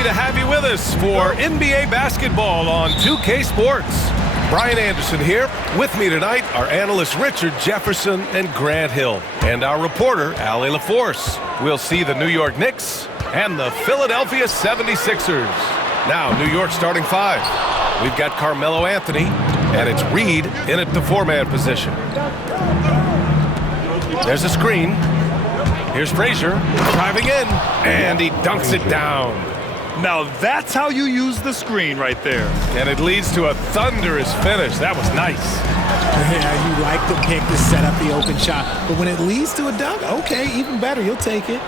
happy to have you with us for NBA basketball on 2K Sports. Brian Anderson here. With me tonight are analysts Richard Jefferson and Grant Hill, and our reporter, Allie LaForce. We'll see the New York Knicks and the Philadelphia 76ers. Now, New York starting five. We've got Carmelo Anthony, and it's Reed in at the four-man position. There's a screen. Here's Frazier driving in, and he dunks it down. Now that's how you use the screen right there. And it leads to a thunderous finish. That was nice. Yeah, you like the pick to set up the open shot. But when it leads to a dunk, okay, even better. You'll take it.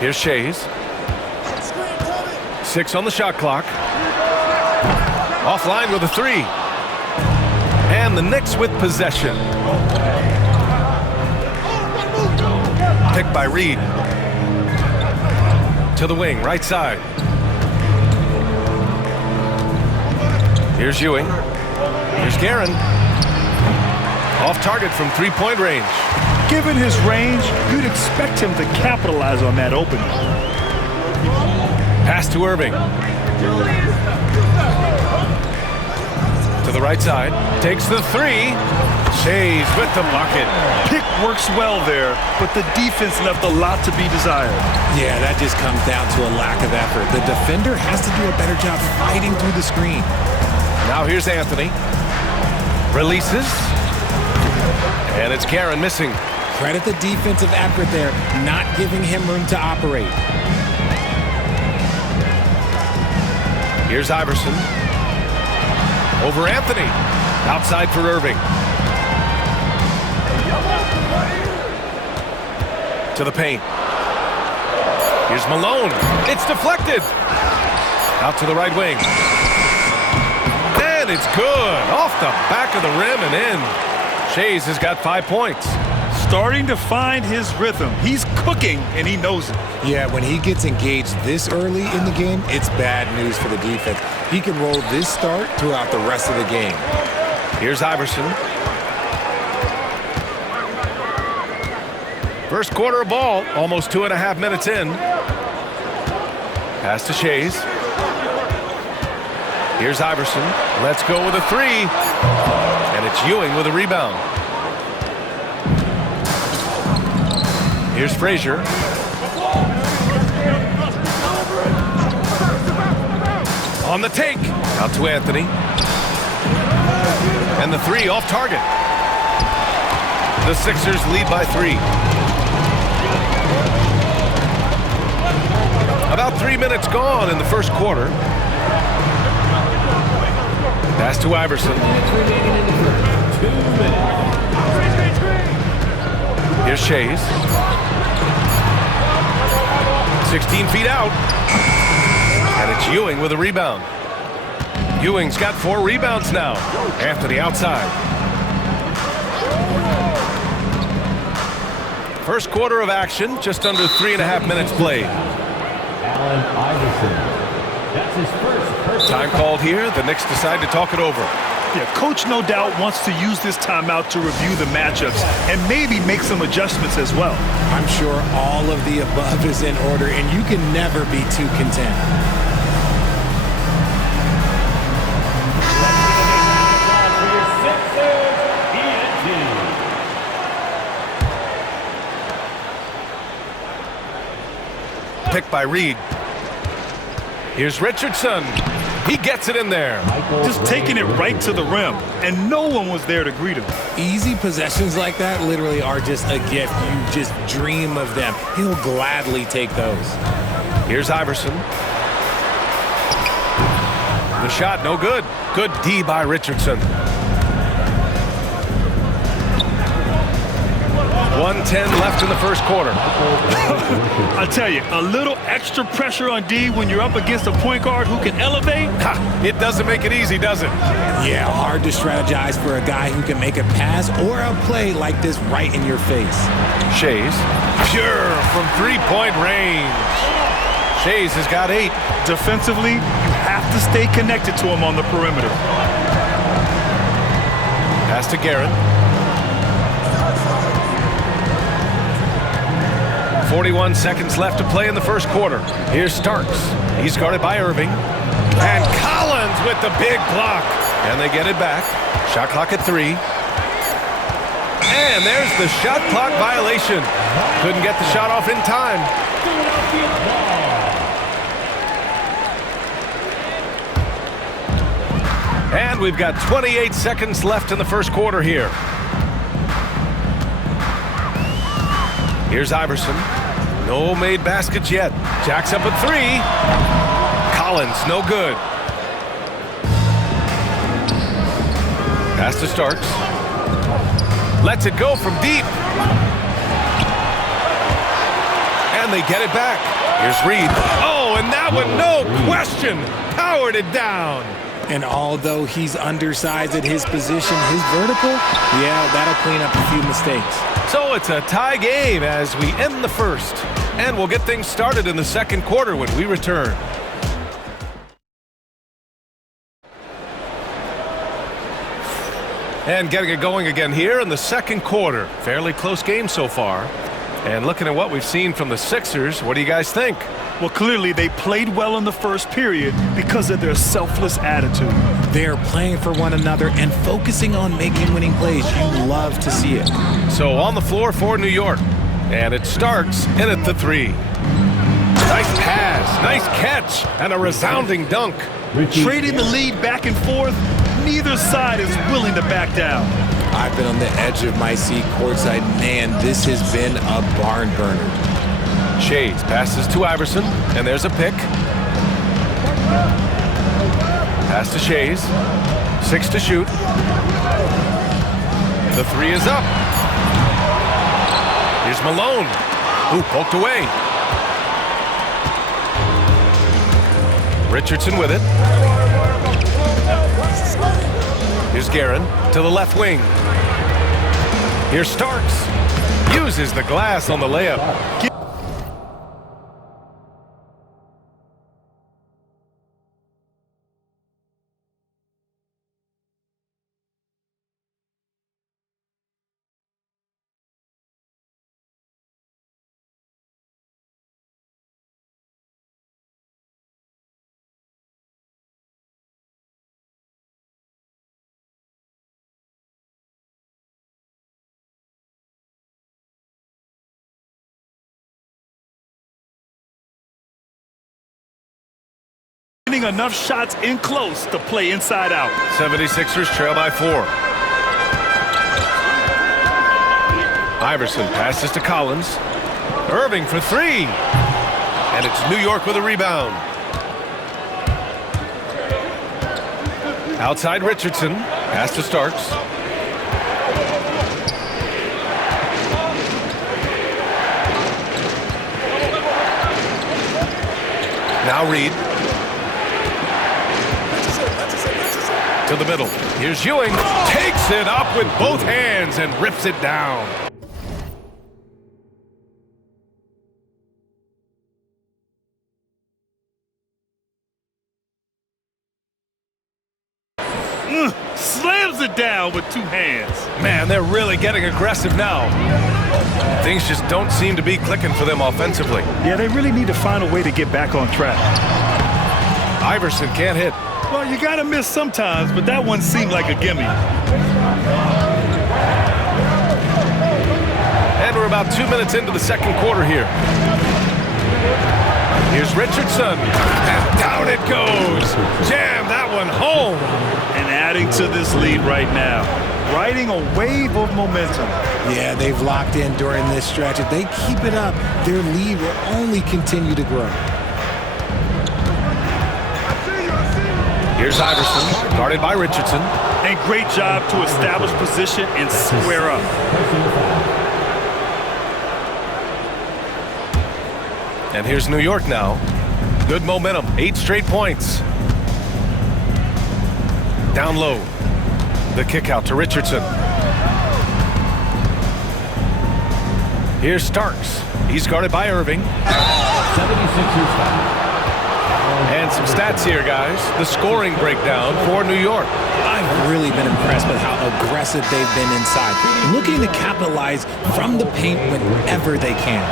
Here's Shays. 6 on the shot clock. Offline with a three. And the Knicks with possession. Picked by Reed. To the wing, right side. Here's Ewing. Here's Guerin. Off target from three-point range. Given his range, you'd expect him to capitalize on that opening. Pass to Irving. To the right side. Takes the three. Shays with the bucket. Pick works well there, but the defense left a lot to be desired. Yeah, that just comes down to a lack of effort. The defender has to do a better job fighting through the screen. Now here's Anthony. Releases. And it's Guerin missing. Credit the defensive effort there, not giving him room to operate. Here's Iverson. Over Anthony. Outside for Irving. To the paint. Here's Malone. It's deflected. Out to the right wing. And it's good. Off the back of the rim and in. Shays has got 5 points. Starting to find his rhythm. He's cooking, and he knows it. Yeah, when he gets engaged this early in the game, it's bad news for the defense. He can roll this start throughout the rest of the game. Here's Iverson. First quarter of ball, almost 2.5 minutes in. Pass to Shays. Here's Iverson. Let's go with a three. And it's Ewing with a rebound. Here's Frazier. On the take. Out to Anthony. And the three off target. The Sixers lead by 3. About 3 minutes gone in the first quarter. Pass to Iverson. Here's Shays. 16 feet out. And it's Ewing with a rebound. Ewing's got 4 rebounds now. Anthony outside. First quarter of action, just under 3.5 minutes played. Allen Iverson. That's his first. Time called here. The Knicks decide to talk it over. Yeah, coach no doubt wants to use this timeout to review the matchups and maybe make some adjustments as well. I'm sure all of the above is in order, and you can never be too content. Picked by Reed. Here's Richardson. He gets it in there. Just taking it right to the rim, and no one was there to greet him. Easy possessions like that literally are just a gift. You just dream of them. He'll gladly take those. Here's Iverson. The shot, no good. Good D by Richardson. 1:10 left in the first quarter. I tell you, a little extra pressure on D when you're up against a point guard who can elevate. It doesn't make it easy, does it? Yeah, hard to strategize for a guy who can make a pass or a play like this right in your face. Shays, pure from three-point range. Shays has got 8. Defensively, you have to stay connected to him on the perimeter. Pass to Guerin. 41 seconds left to play in the first quarter. Here's Starks. He's guarded by Irving. And Collins with the big block. And they get it back. Shot clock at 3. And there's the shot clock violation. Couldn't get the shot off in time. And we've got 28 seconds left in the first quarter here. Here's Iverson. No made baskets yet. Jacks up at 3. Collins, no good. Pass to Starks. Lets it go from deep. And they get it back. Here's Reed. Oh, and that one, no question, powered it down. And although he's undersized at his position, his vertical, yeah, that'll clean up a few mistakes. So it's a tie game as we end the first. And we'll get things started in the second quarter when we return. And getting it going again here in the second quarter. Fairly close game so far. And looking at what we've seen from the Sixers, what do you guys think? Well, clearly they played well in the first period because of their selfless attitude. They're playing for one another and focusing on making winning plays. You love to see it. So on the floor for New York. And it starts in at the 3. Nice pass, nice catch, and a resounding dunk. Trading the lead back and forth, neither side is willing to back down. I've been on the edge of my seat courtside. Man, this has been a barn burner. Shays passes to Iverson, and there's a pick. Pass to Shays. 6 to shoot. The 3 is up. Here's Malone, who poked away. Richardson with it. Here's Guerin to the left wing. Here's Starks. Uses the glass on the layup. Enough shots in close to play inside out. 76ers trail by 4. Iverson passes to Collins. Irving for 3. And it's New York with a rebound. Outside Richardson. Pass to Starks. Now Reed. To the middle. Here's Ewing. Takes it up with both hands and rips it down. Slams it down with 2 hands. Man, they're really getting aggressive now. Things just don't seem to be clicking for them offensively. Yeah, they really need to find a way to get back on track. Iverson can't hit. Well, you gotta miss sometimes, but that one seemed like a gimme. And we're about 2 minutes into the second quarter here. Here's Richardson. And down it goes. Jam that one home. And adding to this lead right now. Riding a wave of momentum. Yeah, they've locked in during this stretch. If they keep it up, their lead will only continue to grow. Here's Iverson, guarded by Richardson. And great job to establish position and square up. And here's New York now. Good momentum, 8 straight points. Down low. The kick out to Richardson. Here's Starks. He's guarded by Irving. 76ers foul. And some stats here, guys. The scoring breakdown for New York. I've really been impressed with how aggressive they've been inside, looking to capitalize from the paint whenever they can.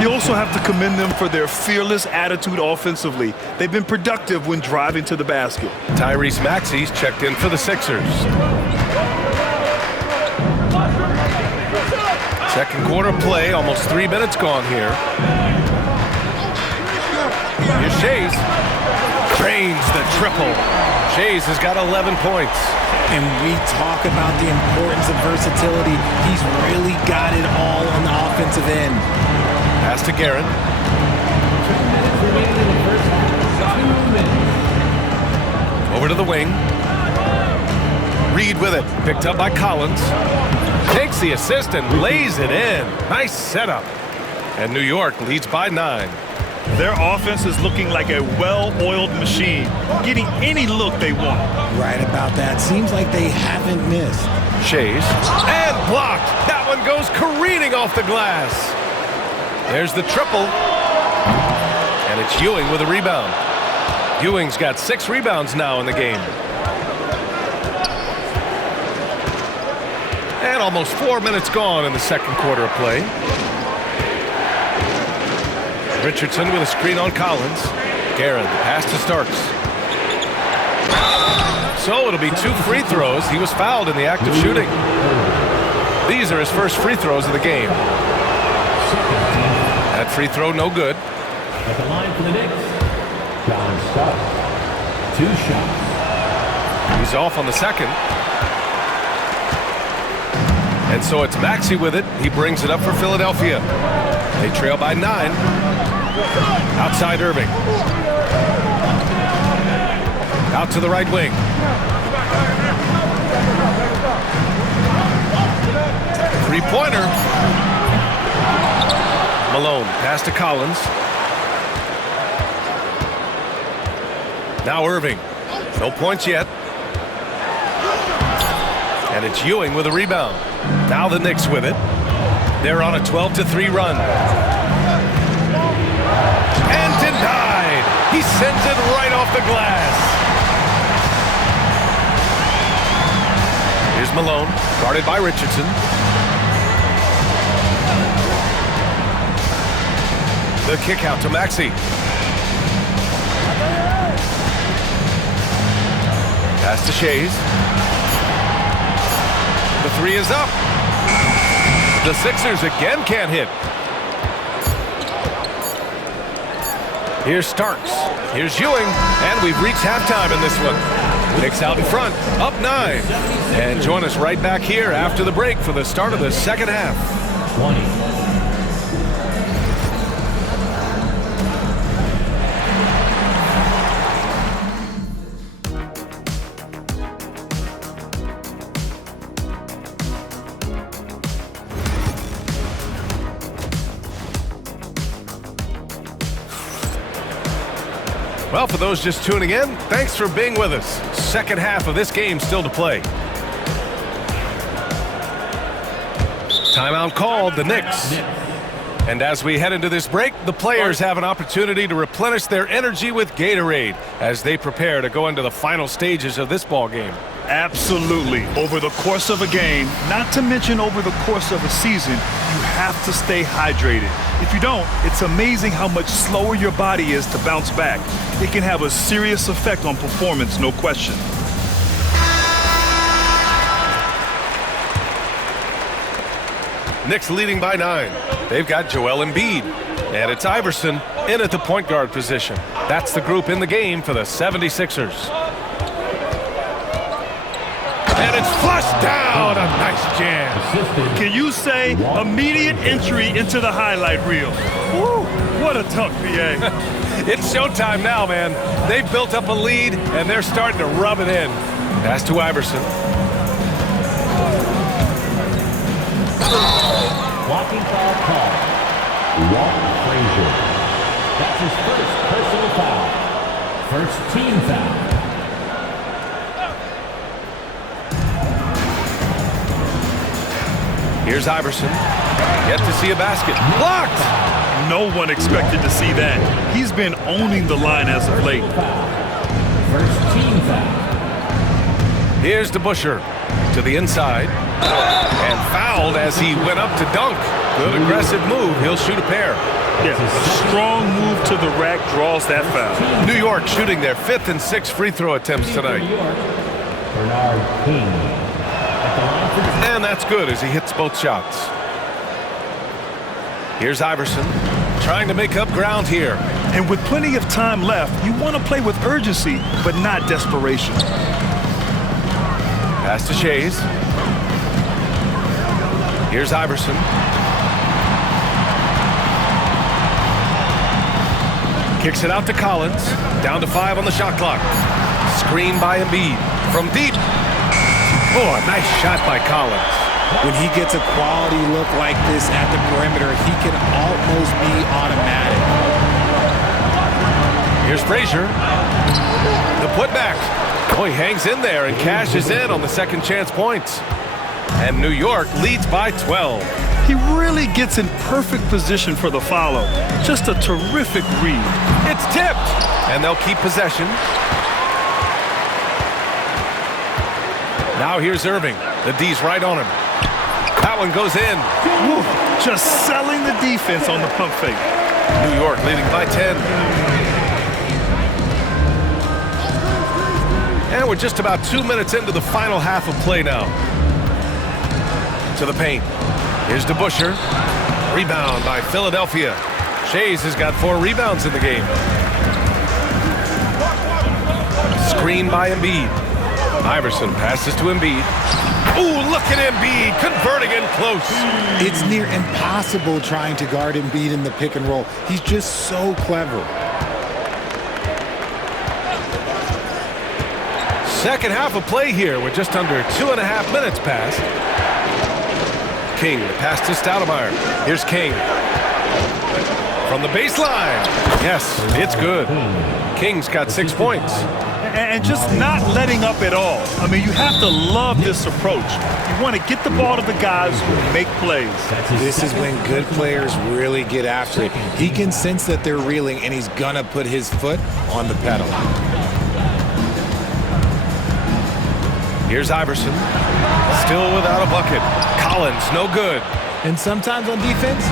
You also have to commend them for their fearless attitude offensively. They've been productive when driving to the basket. Tyrese Maxey's checked in for the Sixers. Second quarter play, almost 3 minutes gone here. Here's Shays. Drains the triple. Shays has got 11 points. And we talk about the importance of versatility. He's really got it all on the offensive end. Pass to Guerin. 2 minutes remaining in the first half. 2 minutes. Over to the wing. Reed with it. Picked up by Collins. Takes the assist and lays it in. Nice setup. And New York leads by 9. Their offense is looking like a well-oiled machine, getting any look they want. Right about that. Seems like they haven't missed. Shays. And blocked. That one goes careening off the glass. There's the triple. And it's Ewing with a rebound. Ewing's got 6 rebounds now in the game. And almost 4 minutes gone in the second quarter of play. Richardson with a screen on Collins. Guerin, pass to Starks. So it'll be 2 free throws. He was fouled in the act of shooting. These are his first free throws of the game. That free throw no good. At the line for the Knicks, John Starks. 2 shots. He's off on the second. And so it's Maxey with it. He brings it up for Philadelphia. They trail by 9. Outside Irving. Out to the right wing. Three-pointer. Malone, pass to Collins. Now Irving. No points yet. And it's Ewing with a rebound. Now the Knicks with it. They're on a 12-3 run. And denied. He sends it right off the glass. Here's Malone, guarded by Richardson. The kick out to Maxey. Pass to Shays. The 3 is up. The Sixers again can't hit. Here's Starks. Here's Ewing. And we've reached halftime in this one. Knicks out in front, up 9. And join us right back here after the break for the start of the second half. 20. Well, for those just tuning in, thanks for being with us. Second half of this game still to play. Timeout called, the Knicks. And as we head into this break, the players have an opportunity to replenish their energy with Gatorade as they prepare to go into the final stages of this ball game. Absolutely. Over the course of a game, not to mention over the course of a season, you have to stay hydrated. If you don't, it's amazing how much slower your body is to bounce back. It can have a serious effect on performance, no question. Knicks leading by 9. They've got Joel Embiid. And it's Iverson in at the point guard position. That's the group in the game for the 76ers. And it's flushed down. A nice jam. Can you say immediate entry into the highlight reel? Woo, what a tuck, PA. It's showtime now, man. They've built up a lead, and they're starting to rub it in. Pass to Iverson. Blocking foul call. Walt Frazier. That's his first personal foul. First team foul. Here's Iverson. Yet to see a basket. Blocked! No one expected to see that. He's been owning the line as of late. First team foul. Here's DeBusschere to the inside. And fouled as he went up to dunk. Good aggressive move. He'll shoot a pair. Yeah, a strong move to the rack draws that foul. New York shooting their 5th and 6th free throw attempts tonight. Bernard King. At the line for And that's good as he hits both shots. Here's Iverson trying to make up ground here. And with plenty of time left, you want to play with urgency, but not desperation. Pass to Shays. Here's Iverson. Kicks it out to Collins. Down to 5 on the shot clock. Screen by Embiid. From deep. Oh, a nice shot by Collins. When he gets a quality look like this at the perimeter, he can almost be automatic. Here's Frazier. The putback. Oh, he hangs in there and cashes in on the second chance points. And New York leads by 12. He really gets in perfect position for the follow. Just a terrific read. It's tipped. And they'll keep possession. Now here's Irving. The D's right on him. That one goes in. Woo, just selling the defense on the pump fake. New York leading by 10. And we're just about 2 minutes into the final half of play now. To the paint. Here's DeBusschere. Rebound by Philadelphia. Shays has got 4 rebounds in the game. Screen by Embiid. Iverson passes to Embiid. Ooh, look at Embiid converting in close. It's near impossible trying to guard Embiid in the pick and roll. He's just so clever. Second half of play here with just under 2.5 minutes passed. King, the pass to Stoudemire. Here's King. From the baseline. Yes, it's good. King's got 6 points. And just not letting up at all. I mean, you have to love this approach. You want to get the ball to the guys who make plays. This is when good players really get after it. He can sense that they're reeling, and he's going to put his foot on the pedal. Here's Iverson. Still without a bucket. Collins, no good. And sometimes on defense,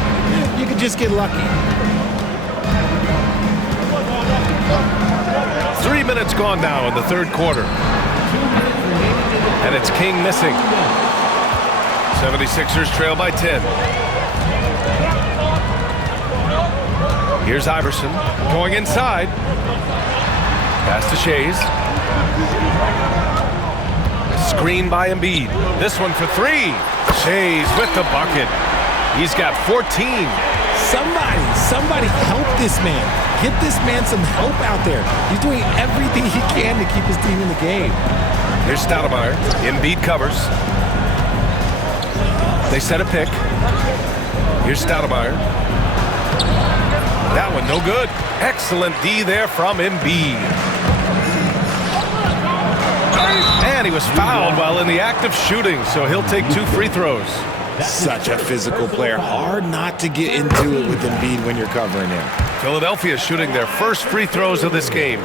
you can just get lucky. 3 minutes gone now in the third quarter. And it's King missing. 76ers trail by 10. Here's Iverson going inside. Pass to Shays. Screen by Embiid. This one for 3. Shays with the bucket. He's got 14. Somebody help this man. Get this man some help out there. He's doing everything he can to keep his team in the game. Here's Stoudemire. Embiid covers. They set a pick. Here's Stoudemire. That one no good. Excellent D there from Embiid. And he was fouled while in the act of shooting, so he'll take 2 free throws. Such a physical player. Hard not to get into it with Embiid when you're covering him. Philadelphia shooting their first free throws of this game.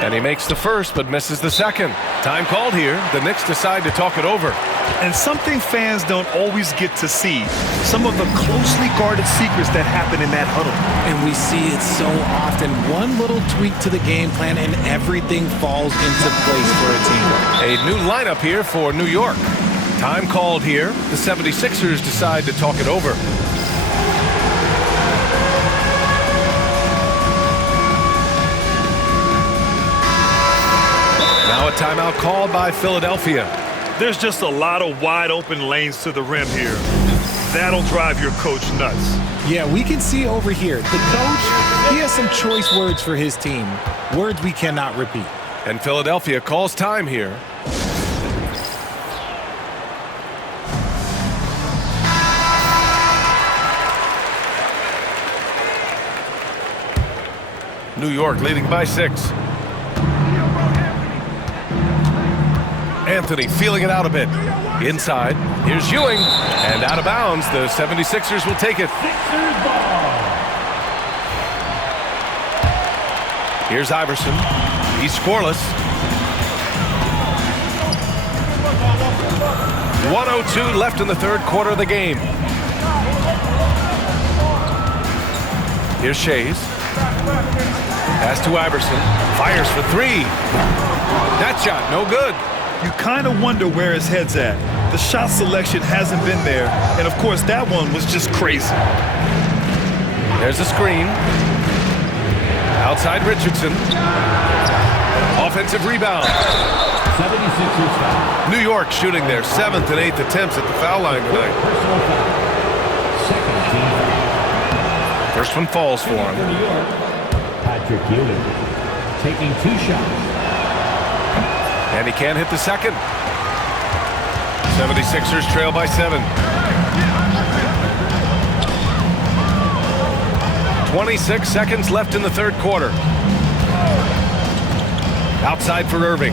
And he makes the first but misses the second. Time called here. The Knicks decide to talk it over. And something fans don't always get to see. Some of the closely guarded secrets that happen in that huddle. And we see it so often. One little tweak to the game plan and everything falls into place for a team. A new lineup here for New York. Time called here. The 76ers decide to talk it over. Now a timeout called by Philadelphia. There's just a lot of wide open lanes to the rim here. That'll drive your coach nuts. Yeah, we can see over here. The coach, he has some choice words for his team. Words we cannot repeat. And Philadelphia calls time here. New York leading by 6. Anthony feeling it out a bit. Inside, here's Ewing. And out of bounds, the 76ers will take it. Here's Iverson. He's scoreless. 1:02 left in the third quarter of the game. Here's Shays. Pass to Iverson. Fires for three. That shot, no good. You kind of wonder where his head's at. The shot selection hasn't been there. And, of course, that one was just crazy. There's a screen. Outside Richardson. Offensive rebound. 76ers foul. New York shooting their 7th and 8th attempts at the foul line tonight. Personal foul. Second team foul. First one falls for him. For New York, Patrick Ewing taking 2 shots. And he can't hit the second. 76ers trail by 7. 26 seconds left in the third quarter. Outside for Irving.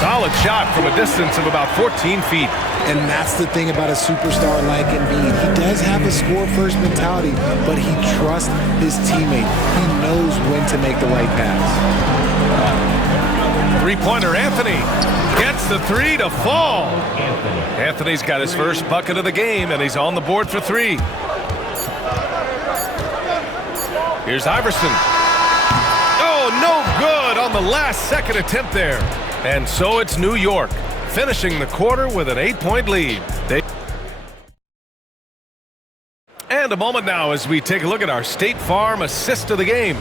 Solid shot from a distance of about 14 feet. And that's the thing about a superstar like Embiid. He does have a score-first mentality, but he trusts his teammate. He knows when to make the right pass. Three-pointer, Anthony gets the three to fall. Anthony's got his first bucket of the game, and he's on the board for 3. Here's Iverson. Oh, no good on the last second attempt there. And so it's New York, finishing the quarter with an 8-point lead. And a moment now as we take a look at our State Farm assist of the game.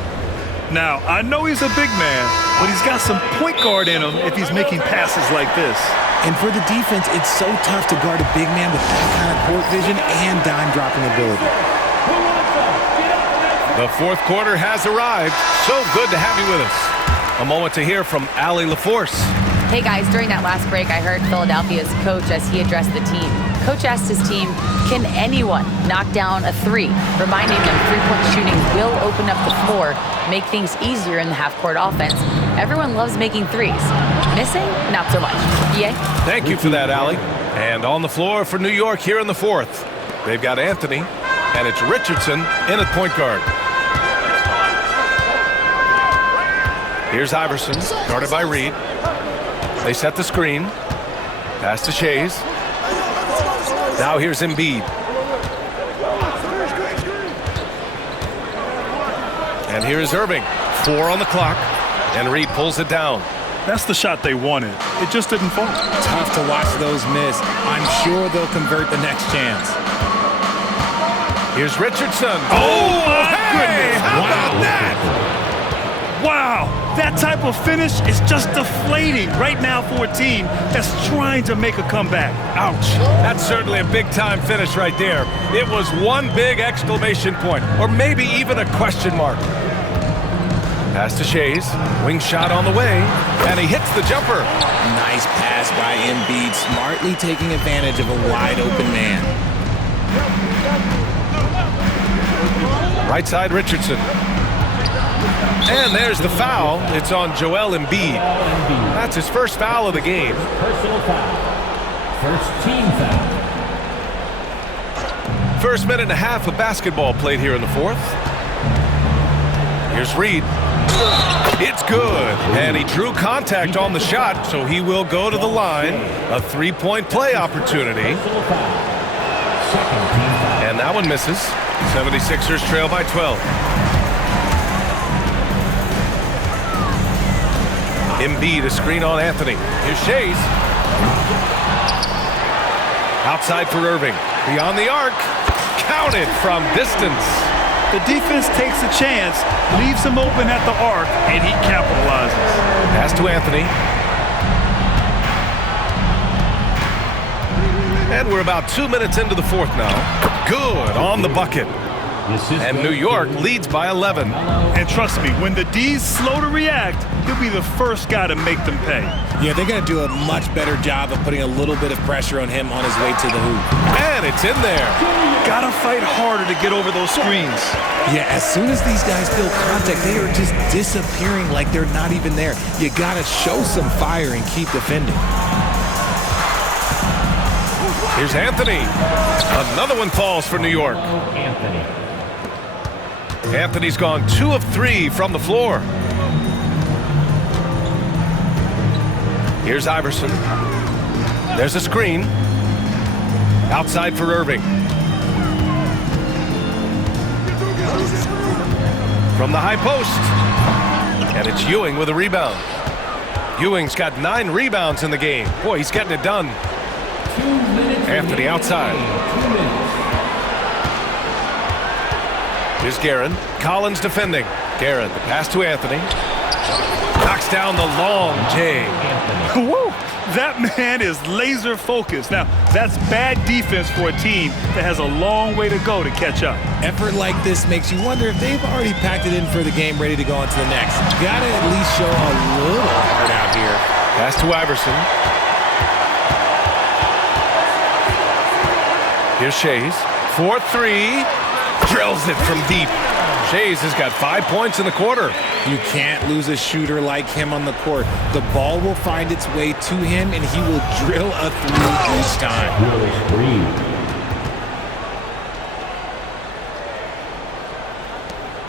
Now, I know he's a big man, but he's got some point guard in him if he's making passes like this. And for the defense, it's so tough to guard a big man with that kind of court vision and dime-dropping ability. The fourth quarter has arrived. So good to have you with us. A moment to hear from Allie LaForce. Hey guys, during that last break, I heard Philadelphia's coach as he addressed the team. Coach asked his team, can anyone knock down a 3? Reminding them three-point shooting will open up the floor, make things easier in the half-court offense. Everyone loves making threes. Missing? Not so much. Yay? Thank you for that, Allie. And on the floor for New York here in the fourth. They've got Anthony, and it's Richardson in at point guard. Here's Iverson, guarded by Reed. They set the screen. Pass to Shays. Now here's Embiid. And here's Irving. 4 on the clock. And Reed pulls it down. That's the shot they wanted. It just didn't fall. Tough to watch those miss. I'm sure they'll convert the next chance. Here's Richardson. Oh, my goodness. How about that? Wow, that type of finish is just deflating right now for a team that's trying to make a comeback. Ouch. That's certainly a big-time finish right there. It was one big exclamation point, or maybe even a question mark. Pass to Shays. Wing shot on the way, and he hits the jumper. Nice pass by Embiid, smartly taking advantage of a wide-open man. Right side, Richardson. And there's the foul. It's on Joel Embiid. That's his first foul of the game. Personal foul. First team foul. First minute and a half of basketball played here in the fourth. Here's Reed. It's good. And he drew contact on the shot, so he will go to the line. A three-point play opportunity. Personal foul. Second team foul. And that one misses. 76ers trail by 12. Embiid, a screen on Anthony. Here's Shays. Outside for Irving. Beyond the arc. Counted from distance. The defense takes a chance, leaves him open at the arc, and he capitalizes. Pass to Anthony. And we're about 2 minutes into the fourth now. Good on the bucket. And New York leads by 11. And trust me, when the D's slow to react, he'll be the first guy to make them pay. Yeah, they're going to do a much better job of putting a little bit of pressure on him on his way to the hoop. And it's in there. Gotta fight harder to get over those screens. Yeah, as soon as these guys feel contact, they are just disappearing like they're not even there. You got to show some fire and keep defending. Here's Anthony. Another one falls for New York. Anthony's gone 2 of 3 from the floor. Here's Iverson. There's a screen. Outside for Irving. from the high post. And it's Ewing with a rebound. Ewing's got 9 rebounds in the game. Boy, he's getting it done. Anthony outside. Here's Guerin. Collins defending. Guerin, the pass to Anthony. Knocks down the long J. Woo! That man is laser focused. Now, that's bad defense for a team that has a long way to go to catch up. Effort like this makes you wonder if they've already packed it in for the game, ready to go on to the next. Gotta at least show a little heart out here. Pass to Iverson. Here's Shays. 4-3. Drills it from deep. Shays has got 5 points in the quarter. You can't lose a shooter like him on the court. The ball will find its way to him, and he will drill a 3 each time. Willis Green.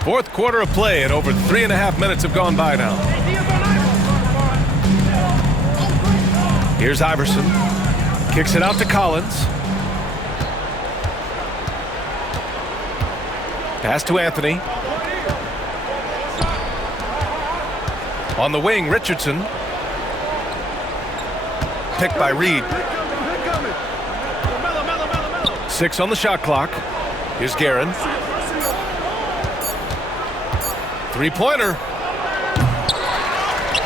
Fourth quarter of play, and over 3.5 minutes have gone by now. Here's Iverson. Kicks it out to Collins. Pass to Anthony. On the wing, Richardson. Picked by Reed. 6 on the shot clock. Here's Guerin. 3-pointer.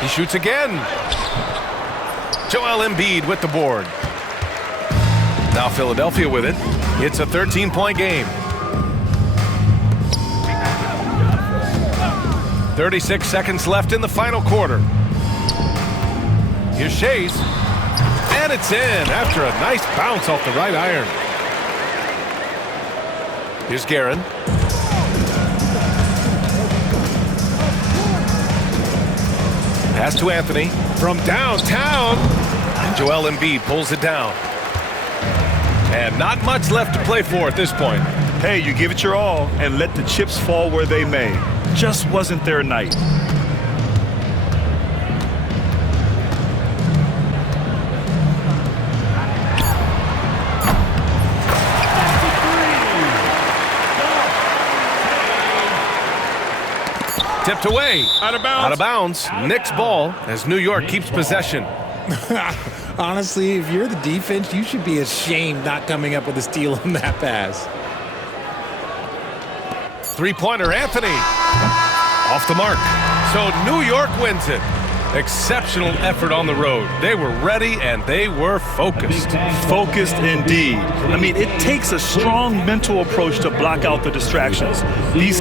He shoots again. Joel Embiid with the board. Now Philadelphia with it. It's a 13-point game. 36 seconds left in the final quarter. Here's Shays. And it's in after a nice bounce off the right iron. Here's Guerin. Pass to Anthony from downtown. And Joel Embiid pulls it down. And not much left to play for at this point. Hey, you give it your all and let the chips fall where they may. Just wasn't their night. Tipped away. Out of bounds. Out of bounds. Knicks ball as New York keeps possession. Honestly, if you're the defense, you should be ashamed not coming up with a steal on that pass. 3-pointer, Anthony. Off the mark. So New York wins it. Exceptional effort on the road. They were ready and they were focused. Focused indeed. I mean, it takes a strong mental approach to block out the distractions. These